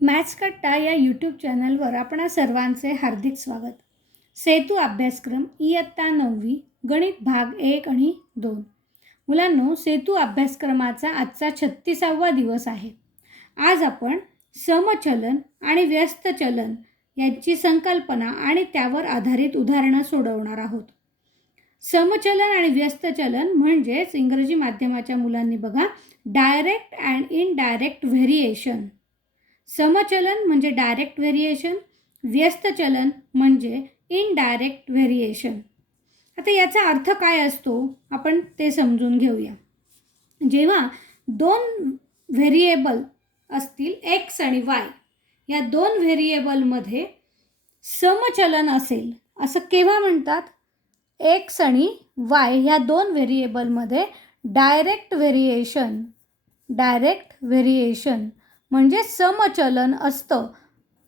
Maths कट्टा या YouTube चॅनलवर आपणा सर्वांचे हार्दिक स्वागत. सेतू अभ्यासक्रम इयत्ता 9वी गणित भाग 1 आणि 2. मुलांनो, सेतू अभ्यासक्रमाचा आजचा 36वा दिवस आहे. आज आपण समचलन आणि व्यस्त चलन यांची संकल्पना आणि त्यावर आधारित उदाहरणं सोडवणार आहोत. समचलन आणि व्यस्त चलन म्हणजेच इंग्रजी माध्यमाच्या मुलांनी बघा डायरेक्ट अँड इनडायरेक्ट व्हेरिएशन. समचलन म्हणजे डायरेक्ट व्हेरिएशन, व्यस्त चलन म्हणजे इनडायरेक्ट व्हेरिएशन. आता याचा अर्थ काय असतो आपण ते समजून घेऊया. जेव्हा दोन व्हेरिएबल असतील एक्स आणि वाय, या दोन व्हेरिएबलमध्ये समचलन असेल असं केव्हा म्हणतात? एक्स आणि वाय ह्या दोन व्हेरिएबलमध्ये डायरेक्ट व्हेरिएशन म्हणजे समचलन असतं,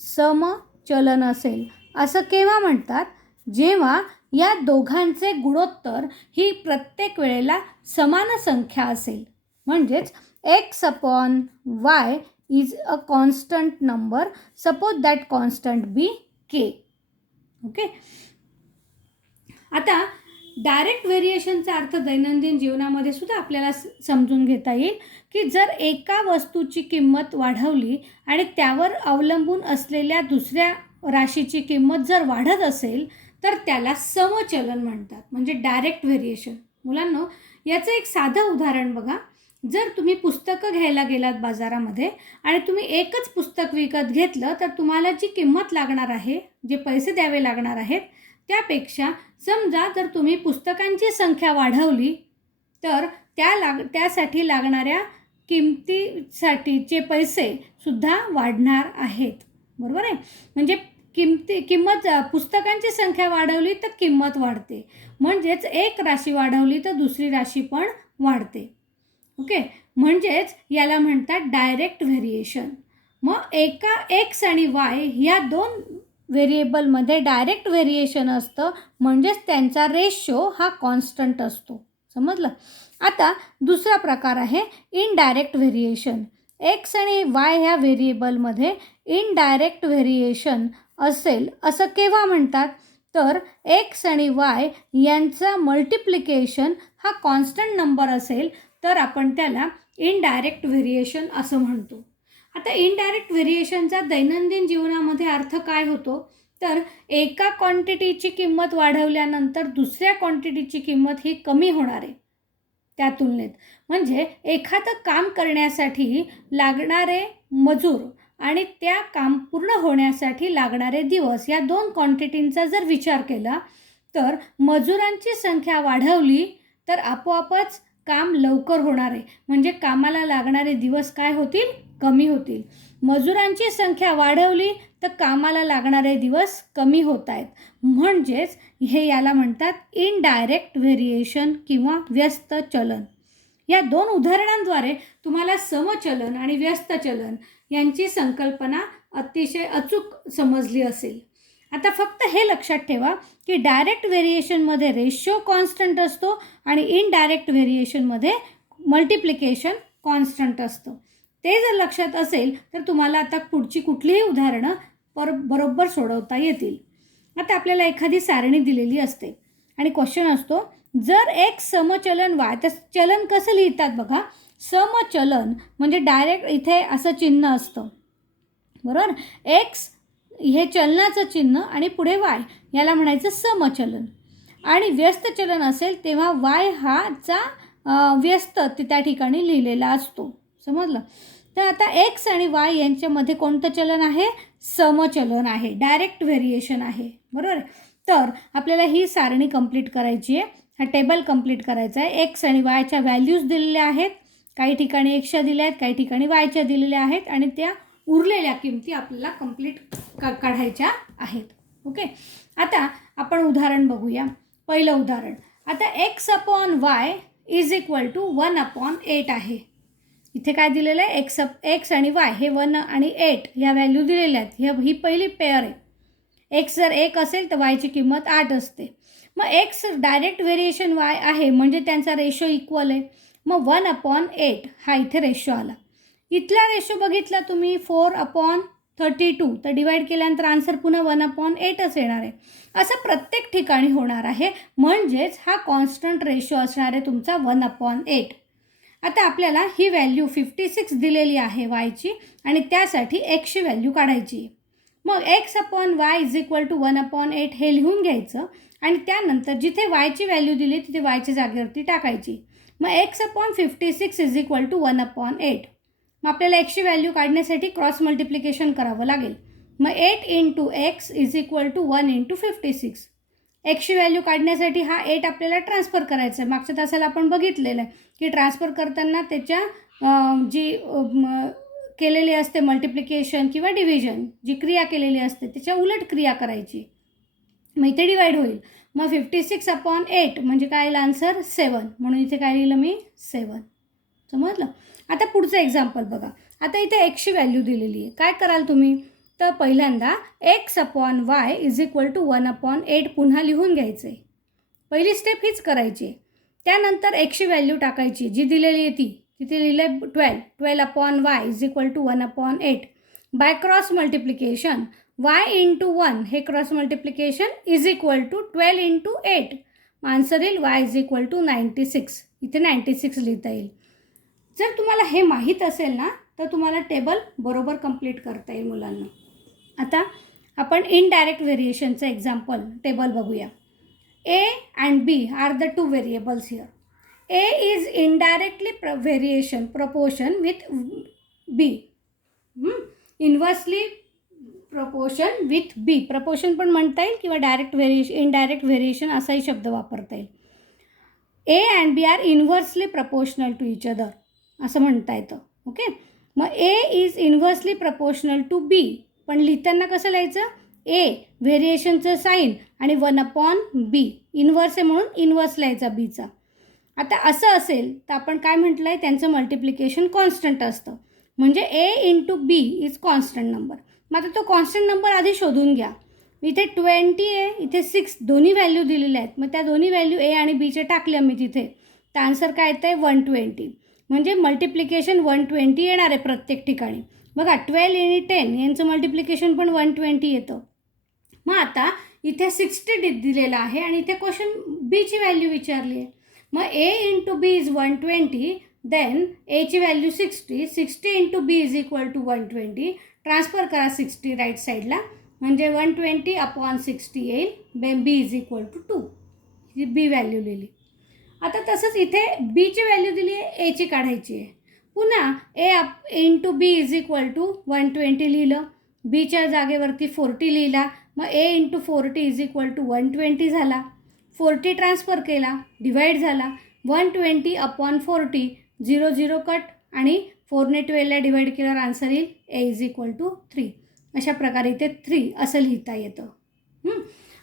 समचलन असेल असं केव्हा म्हणतात? जेव्हा या दोघांचे गुणोत्तर ही प्रत्येक वेळेला समान संख्या असेल. म्हणजेच x upon y is a constant number, suppose that constant be k. Okay. आता डायरेक्ट व्हेरिएशनचा अर्थ दैनंदिन जीवनामध्ये सुद्धा आपल्याला समजून घेता येईल की जर एका वस्तूची किंमत वाढवली आणि त्यावर अवलंबून असलेल्या दुसऱ्या राशीची किंमत जर वाढत असेल तर त्याला समचलन म्हणतात, म्हणजे डायरेक्ट व्हेरिएशन. मुलांनो, याचं एक साधं उदाहरण बघा. जर तुम्ही पुस्तकं घ्यायला गेलात बाजारामध्ये आणि तुम्ही एकच पुस्तक विकत घेतलं तर तुम्हाला जी किंमत लागणार आहे, जे पैसे द्यावे लागणार आहेत, त्यापेक्षा समजा जर तुम्ही पुस्तकांची संख्या वाढवली तर त्यासाठी लागणाऱ्या किमतीसाठीचे पैसे सुद्धा वाढणार आहेत. बरोबर आहे? म्हणजे किंमत पुस्तकांची संख्या वाढवली तर किंमत वाढते, म्हणजेच एक राशी वाढवली तर दुसरी राशी पण वाढते. ओके. म्हणजेच याला म्हणतात डायरेक्ट व्हेरिएशन. मग एक्स आणि वाय या दोन व्हेरिएबलमध्ये डायरेक्ट व्हेरिएशन असतं, म्हणजेच त्यांचा रेशो हा कॉन्स्टंट असतो. समजलं? आता दुसरा प्रकार आहे इनडायरेक्ट व्हेरिएशन. एक्स आणि वाय ह्या व्हेरिएबलमध्ये इनडायरेक्ट व्हेरिएशन असेल असं केव्हा म्हणतात? तर एक्स आणि वाय यांचा मल्टिप्लिकेशन हा कॉन्स्टंट नंबर असेल तर आपण त्याला इनडायरेक्ट व्हेरिएशन असं म्हणतो. आता इनडायरेक्ट व्हेरिएशनचा दैनंदिन जीवनामध्ये अर्थ काय होतो? तर एका क्वांटिटीची किंमत वाढवल्यानंतर दुसऱ्या क्वांटिटीची किंमत ही कमी होणार आहे त्या तुलनेत. म्हणजे एखादं काम करण्यासाठी लागणारे मजूर आणि त्या काम पूर्ण होण्यासाठी लागणारे दिवस या दोन क्वांटिटींचा जर विचार केला तर मजुरांची संख्या वाढवली तर आपोआपच काम लवकर होणार आहे, म्हणजे कामाला लागणारे दिवस काय होतील? कमी होतील. मजुरांची संख्या वाढवली तर कामाला लागणारे दिवस कमी होत आहेत, म्हणजेच हे याला म्हणतात इनडायरेक्ट व्हेरिएशन किंवा व्यस्त चलन. या दोन उदाहरणांद्वारे तुम्हाला समचलन आणि व्यस्त चलन यांची संकल्पना अतिशय अचूक समजली असेल. आता फक्त हे लक्षात ठेवा की डायरेक्ट व्हेरिएशनमध्ये रेशो कॉन्स्टंट असतो आणि इनडायरेक्ट व्हेरिएशनमध्ये मल्टिप्लिकेशन कॉन्स्टंट असतं. ते जर लक्षात असेल तर तुम्हाला आता पुढची कुठलीही उदाहरणं बरोबर सोडवता येतील. आता आपल्याला एखादी सारणी दिलेली असते आणि क्वेश्चन असतो, जर एक्स समचलन वाय, तर चलन कसं लिहितात बघा. समचलन म्हणजे डायरेक्ट इथे असं चिन्ह असतं, बरोबर. एक्स हे चलनाचं चिन्ह आणि पुढे वाय, याला म्हणायचं समचलन. आणि व्यस्त चलन असेल तेव्हा वाय हाचा व्यस्त त्या ठिकाणी लिहिलेला असतो. समजलं? तर आता एक्स आणि वाय यांच्यामध्ये कोणतं चलन आहे? समचलन आहे, डायरेक्ट व्हेरिएशन आहे. बरोबर. तर आपल्याला ही सारणी कंप्लीट करायची आहे, हा टेबल कंप्लीट करायचा आहे. एक्स आणि वायच्या व्हॅल्यूज दिलेल्या आहेत, काही ठिकाणी एक्सच्या दिल्या आहेत, काही ठिकाणी वायच्या दिलेल्या आहेत आणि त्या उरलेल्या किमती आपल्याला कंप्लीट काढायच्या आहेत. ओके. आता आपण उदाहरण बघूया. पहिलं उदाहरण, आता x upon y is equal to 1/8 आहे. इथे काय दिलेलं आहे? एक्स आणि वाय हे 1 आणि 8 ह्या व्हॅल्यू दिलेल्या आहेत. ही पहिली पेअर आहे. एक्स जर 1 असेल तर वायची किंमत 8 असते. मग एक्स डायरेक्ट व्हेरिएशन वाय आहे म्हणजे त्यांचा रेशो इक्वल आहे. मग 1/8 हा इथे रेशो आला. इथला रेशो बघितला तुम्ही 4/32, तर डिवाईड केल्यानंतर आन्सर पुन्हा 1/8च येणार आहे. असं प्रत्येक ठिकाणी होणार आहे, म्हणजेच हा कॉन्स्टंट रेशो असणार आहे तुमचा 1/8. आता आपल्याला ही व्हॅल्यू 56 दिलेली आहे वायची आणि त्यासाठी एक्सची व्हॅल्यू काढायची. मग x/y = 1/8 हे लिहून घ्यायचं आणि त्यानंतर जिथे वायची व्हॅल्यू दिली तिथे वायच्या जागेवरती टाकायची. मग x/56 = 1/8. मग आपल्याला एक्सची व्हॅल्यू काढण्यासाठी क्रॉस मल्टिप्लिकेशन करावं लागेल. मग 8 × x = 1 × 56. एक्सची व्हॅल्यू काढण्यासाठी हा 8 आपल्याला ट्रान्सफर करायचं आहे. मागच्या तासाला आपण बघितलेलं आहे की ट्रान्सफर करताना त्याच्या जी केलेली असते मल्टिप्लिकेशन किंवा डिव्हिजन, जी क्रिया केलेली असते त्याच्या उलट क्रिया करायची. मग इथे डिवाईड होईल. मग 56/8 म्हणजे काय येईल आन्सर 7. म्हणून इथे काय लिहिलं मी 7. समजलं. आता पुढचं एक्झाम्पल बघा. आता इथे एक्सची व्हॅल्यू दिलेली आहे. काय कराल तुम्ही, तर पहिल्यांदा x/y = 1/8 पुन्हा लिहून घ्यायचं आहे. पहिली स्टेप हीच करायची. त्यानंतर एक्सची व्हॅल्यू टाकायची जी दिलेली आहे ती. तिथे लिहिलं आहे 12/y = 1/8. By cross multiplication y × 1 हे क्रॉस मल्टिप्लिकेशन = 12 × 8. आन्सर येईल y = 96. इथे 96 लिहिता येईल. जर तुम्हाला हे माहीत असेल ना तर तुम्हाला टेबल बरोबर कंप्लीट करता येईल मुलांना. आता आपण इनडायरेक्ट व्हेरिएशनचं एक्झाम्पल टेबल बघूया. A and B are the two variables here. A is indirectly variation proportion with B. Inversely proportion with B. Proportion पण म्हणता येईल किंवा डायरेक्ट व्हेरिएशन इनडायरेक्ट व्हेरिएशन असाही शब्द वापरता येईल. A and B are inversely proportional to each other असं म्हणता येतं. ओके. मग A is inversely proportional to B. पण लिहिताना कसं लिहायचं, A व्हेरिएशनचं साईन आणि 1/B. इन्व्हर्स आहे म्हणून इन्व्हर्स लिहायचा बीचा. आता असं असेल तर आपण काय म्हटलं आहे, त्यांचं मल्टिप्लिकेशन कॉन्स्टंट असतं. म्हणजे A × B is constant number. मग आता तो कॉन्स्टंट नंबर आधी शोधून घ्या. इथे 20 आहे, इथे 6 दोन्ही व्हॅल्यू दिलेल्या आहेत. मग त्या दोन्ही व्हॅल्यू A आणि Bचे टाकल्या मी तिथे, तर आन्सर काय येतं आहे 120. म्हणजे मल्टिप्लिकेशन 120 येणार आहे प्रत्येक ठिकाणी. बघा 12 आणि 10 यांचं मल्टिप्लिकेशन पण 120 येतं. मग आता इथे 60 दिलेलं आहे आणि इथे क्वेश्चन बीची व्हॅल्यू विचारली आहे. मग A × B इज 120. देन Aची व्हॅल्यू 60. 60 × B is = 120. ट्रान्सफर करा 60 राईट साईडला, म्हणजे 120/60 येईल. B is = 2. ही बी व्हॅल्यू लिहिली. आता तसंच इथे बीची व्हॅल्यू दिली आहे, एची काढायची आहे. पुन्हा A × B इज = 120 लिहिलं. बीच्या जागेवरती 40 लिहिला. मग A × 40 इज = 120 झाला. 40 ट्रान्सफर केला, डिवाईड झाला. 120/40 0 0 कट आणि 4ने 12ला डिवाईड केल्यावर आन्सर येईल A इज = 3. अशा प्रकारे इथे 3 असं लिहिता येतं.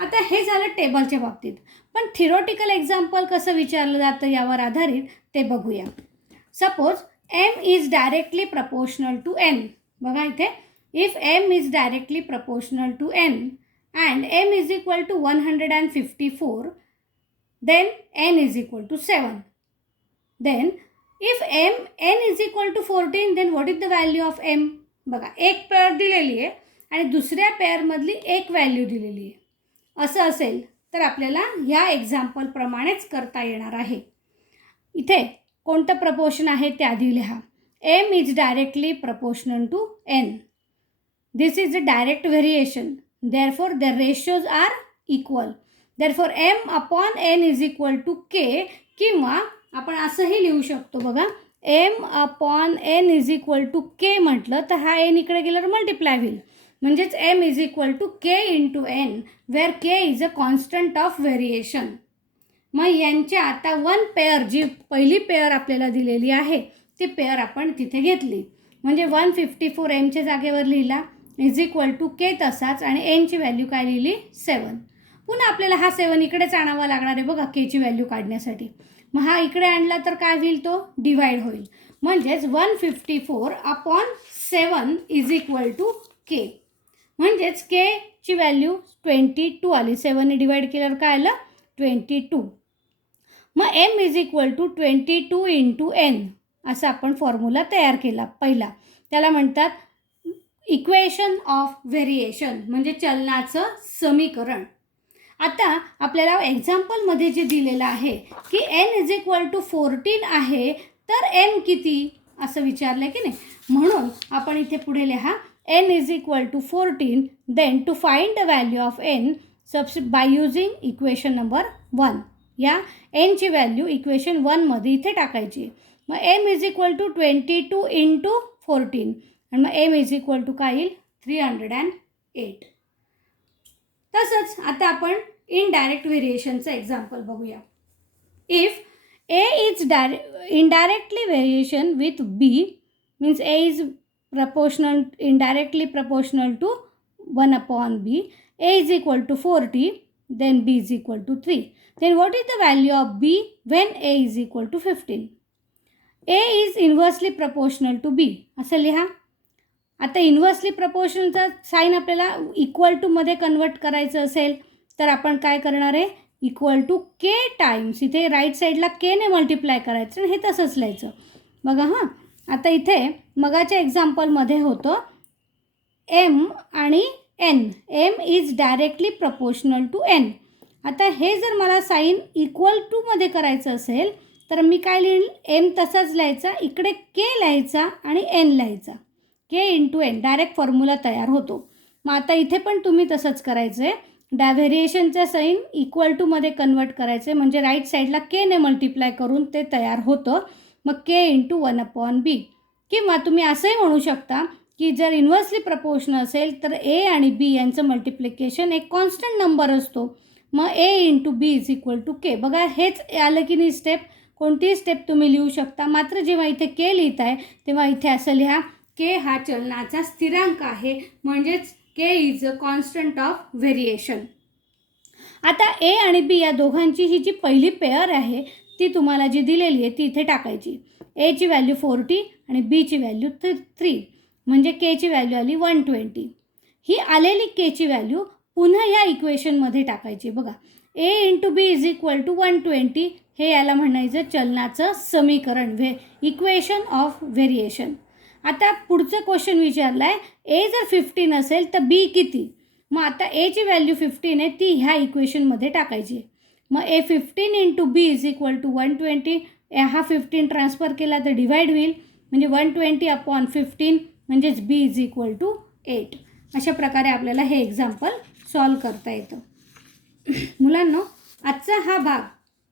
आता हे झालं टेबलच्या बाबतीत. पण थिरोटिकल एक्झाम्पल कसं विचारलं जातं यावर आधारित ते बघूया. Suppose M is directly proportional to N. बघा इथे, if M is directly proportional to N and M is equal to 154, then N is equal to 7. Then if N is equal to 14, then what is the value of M? बघा, एक pair दिलेली आहे आणि दुसऱ्या पेअरमधली एक value दिलेली आहे. असं असेल तर आपल्याला ह्या एक्झाम्पलप्रमाणेच करता येणार आहे. इथे कोणतं प्रपोर्शन आहे ते आधी लिहा. M is directly proportional to N. This is a direct variation. Therefore, the ratios are equal. Therefore, M/N is equal to K. किंवा आपण असंही लिहू शकतो बघा, M/N is equal to K म्हटलं तर हा N इकडे गेल्यावर मल्टिप्लाय होईल. म्हणजेच M is equal to K × N, where K is a constant of variation. मग यांच्या आता वन पेअर, जी पहिली पेअर आपल्याला दिलेली आहे ती पेअर आपण तिथे घेतली. म्हणजे 154 एमच्या जागेवर लिहिला इज इक्वल टू के तसाच आणि एनची व्हॅल्यू काय लिहिली 7. पुन्हा आपल्याला हा 7 इकडेच आणावा लागणार आहे बघा केची व्हॅल्यू काढण्यासाठी. मग हा इकडे आणला तर काय होईल, तो डिवाईड होईल. म्हणजेच 154/7 इज इक्वल टू के. म्हणजेच केची व्हॅल्यू 22 आली. 7ने डिवाईड केल्यावर काय आलं 22. मग M is equal to 22 × N. असा आपण फॉर्म्युला तयार केला पहिला. त्याला म्हणतात इक्वेशन ऑफ व्हेरिएशन, म्हणजे चलनाचं समीकरण. आता आपल्याला एक्झाम्पलमध्ये जे दिलेलं आहे की n=14 आहे, तर n किती असं विचारलं की नाही. म्हणून आपण इथे पुढे लिहा n=14. Then to find the value of n by using equation number 1. या n ची व्हॅल्यू इक्वेशन 1 मध्ये इथे टाकायची. मग m=22 इंटू 14 आणि मग m काय येईल 308. तसंच आता आपण इनडायरेक्ट व्हेरिएशनचं एक्झाम्पल बघूया. If a is indirectly variation with b, means a is indirectly proportional to 1/b, a is equal to 40, then b is equal to 3. Then what is the value of b when a is equal to 15? a is inversely proportional to b असं लिहा. आता inversely प्रपोर्शनचा sine आपल्याला equal to मध्ये convert करायचं असेल तर आपण काय करणार आहे, इक्वल टू के टाइम्स, इथे राईट साईडला के ने मल्टिप्लाय करायचं आणि हे तसंच लिहायचं. बघा हां, आता इथे मगाच्या एक्झाम्पलमध्ये होतं एम आणि n, m is directly proportional to n. आता हे जर मला साईन इक्वल टूमध्ये करायचं असेल तर मी काय लिहिल, एम तसाच लिहायचा, इकडे के लिहायचा आणि एन लिहायचा. के इंटू एन डायरेक्ट फॉर्म्युला तयार होतो. मग आता इथे पण तुम्ही तसंच करायचं आहे, व्हेरिएशनचं साईन इक्वल टूमध्ये कन्वर्ट करायचं आहे, म्हणजे राईट साईडला के ने मल्टिप्लाय करून ते तयार होतं. मग के इंटू 1/b. किंवा तुम्ही असंही म्हणू शकता की जर इन्व्हर्सली प्रपोर्शनल असेल तर ए आणि बी यांचं मल्टिप्लिकेशन एक कॉन्स्टंट नंबर असतो. मग A into B is equal to K. बघा हेच आलं की नाही स्टेप, कोणतीही स्टेप तुम्ही लिहू शकता. मात्र जेव्हा इथे के लिहित आहे तेव्हा इथे असं लिहा, के हा चलनाचा स्थिरांक आहे, म्हणजेच K is a constant of variation. आता ए आणि बी या दोघांची ही जी पहिली पेअर आहे ती तुम्हाला जी दिलेली आहे ती इथे टाकायची. एची व्हॅल्यू 40 आणि बीची व्हॅल्यू 3, म्हणजे केची व्हॅल्यू आली 120. ही आलेली केची व्हॅल्यू पुन्हा या इक्वेशनमध्ये टाकायची. बघा A into B is equal to 120, हे याला म्हणायचं चलनाचं समीकरण, इक्वेशन ऑफ व्हेरिएशन. आता पुढचं क्वेश्चन विचारलं आहे, ए जर 15 असेल तर बी किती. मग आता एची व्हॅल्यू 15 आहे, ती ह्या इक्वेशनमध्ये टाकायची. मग a 15 into B is equal to 120. हा 15 ट्रान्सफर केला तर डिवाइड होईल, म्हणजे 120/15, म्हणजेच बी इज इक्वल टू 8. अशा प्रकारे आपल्याला हे एक्झाम्पल सॉल्व करता येतं. मुलांनो, आजचा हा भाग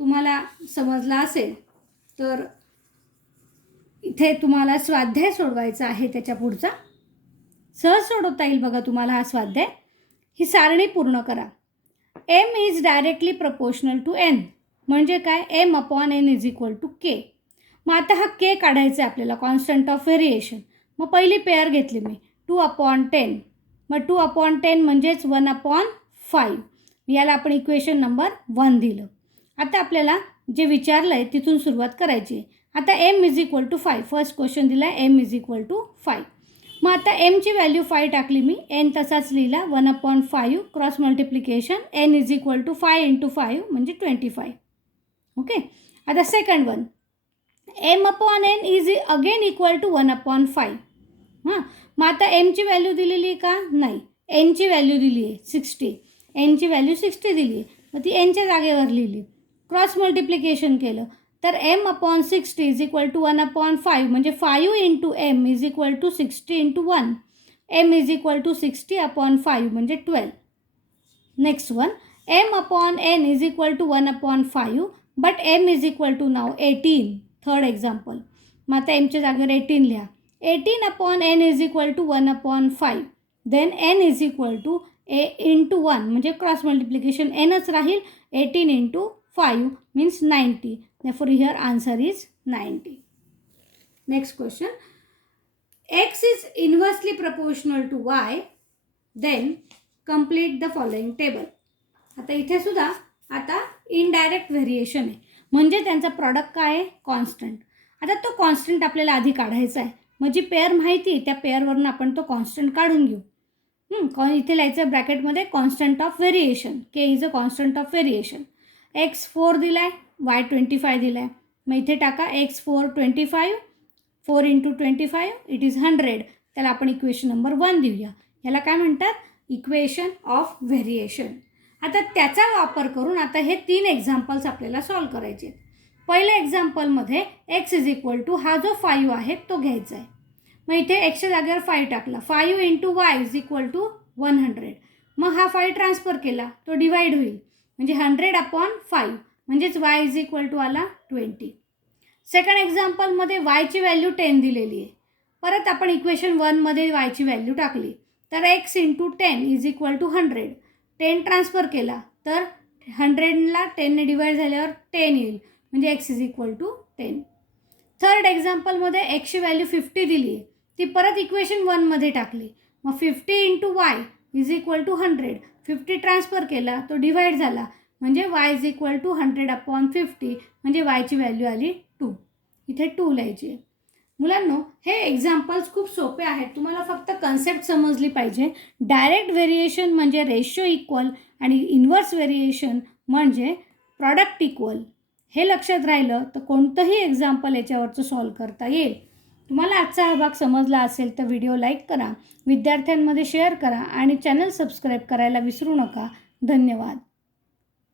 तुम्हाला समजला असेल तर इथे तुम्हाला स्वाध्याय सोडवायचा आहे. त्याच्या पुढचा सहज सोडवता येईल बघा तुम्हाला हा स्वाध्याय. ही सारणी पूर्ण करा. M is directly proportional to n, म्हणजे काय, m/n इज इक्वल टू के. मग आता हा के काढायचा आहे आपल्याला, कॉन्स्टंट ऑफ व्हेरिएशन. मग पहिली पेअर घेतली मी 2/10. मग 2/10 म्हणजेच 1/5. याला आपण इक्वेशन नंबर 1 दिलं. आता आपल्याला जे विचारलं आहे तिथून सुरुवात करायची. आता m is equal to 5, first question दिला आहे m इज इक्वल टू 5. मग आता mची व्हॅल्यू 5 टाकली मी, n तसाच लिहिला 1/5 cross multiplication, n is equal to 5 into 5 म्हणजे 25. ओके. आता second one, m/n is again equal to 1/5. हां, मग आता mची व्हॅल्यू दिलेली आहे का, नाही, nची व्हॅल्यू दिली आहे 60, nची व्हॅल्यू 60 दिली आहे, मग ती nच्या जागेवर लिहिली. क्रॉस मल्टिप्लिकेशन केलं तर m/60 इज इक्वल टू 1/5, म्हणजे 5 into m is equal to 60 into 1. m is equal to 60/5 म्हणजे 12. Next one, m/n is equal to 1/5, but m is equal to now 18. Third example. मग आता mच्या जागेवर 18 लिहा. 18/n is equal to 1/5. Then n is equal to a into 1, म्हणजे cross multiplication nच राहील. 18 into 5 means 90. Therefore, here answer is 90. Next question. X is inversely proportional to y. Then complete the following table. आता इथे सुद्धा आता indirect variation आहे, म्हणजे त्यांचा प्रॉडक्ट काय आहे, कॉन्स्टंट. आता तो कॉन्स्टंट आपल्याला आधी काढायचा आहे. मग जी पेअर माहिती आहे त्या पेअरवरून आपण तो कॉन्स्टंट काढून घेऊ. इथे लिहायचं ब्रॅकेटमध्ये constant of variation, K is a constant of variation. x 4 दिला आहे, y 25 दिला आहे. मग इथे टाका x 4 25 4 इंटू 25 इट इज 100. त्याला आपण इक्वेशन नंबर 1 देऊया. याला काय म्हणतात? Equation of variation. आता त्याचा वापर करून आता हे 3 एक्झाम्पल्स आपल्याला सॉल्व करायचे आहेत. पहिल्या एक्झाम्पलमध्ये x इज इक्वल टू हा जो 5 आहे तो घ्यायचा आहे. मग इथे एक्सच्या जागेवर 5 टाकला. 5 into y is equal to 100. मग हा 5 ट्रान्सफर केला तो डिवाइड होईल म्हणजे 100/5 म्हणजेच y इज इक्वल टू आला 20. सेकंड एक्झाम्पलमध्ये वायची व्हॅल्यू 10 दिलेली आहे. परत आपण इक्वेशन 1मध्ये वायची व्हॅल्यू टाकली तर x into 10 is equal to 100. 10 transfer केला तर 100ला 10ने डिवाइड झाल्यावर 10 येईल म्हणजे x is equal to 10. Third एक्झाम्पलमध्ये एक्सची व्हॅल्यू 50 दिली आहे. ती परत इक्वेशन 1मध्ये टाकली. मग 50 into y is equal to 100. 50 transfer केला तो डिवाइड झाला म्हणजे y इज इक्वल टू 100/50 म्हणजे वायची व्हॅल्यू आली 2. इथे 2 लिहायची आहे. मुलांनो, हे एक्झाम्पल्स खूप सोपे आहेत. तुम्हाला फक्त कन्सेप्ट समजली पाहिजे. डायरेक्ट व्हेरिएशन म्हणजे रेशो इक्वल आणि इन्व्हर्स व्हेरिएशन म्हणजे प्रॉडक्ट इक्वल. हे लक्षात राहिलं तर कोणतंही एक्झाम्पल याच्यावरचं सॉल्व करता येईल. तुम्हाला आजचा हा भाग समजला असेल तर व्हिडिओ लाईक करा, विद्यार्थ्यांमध्ये शेअर करा आणि चॅनल सबस्क्राईब करायला विसरू नका. धन्यवाद.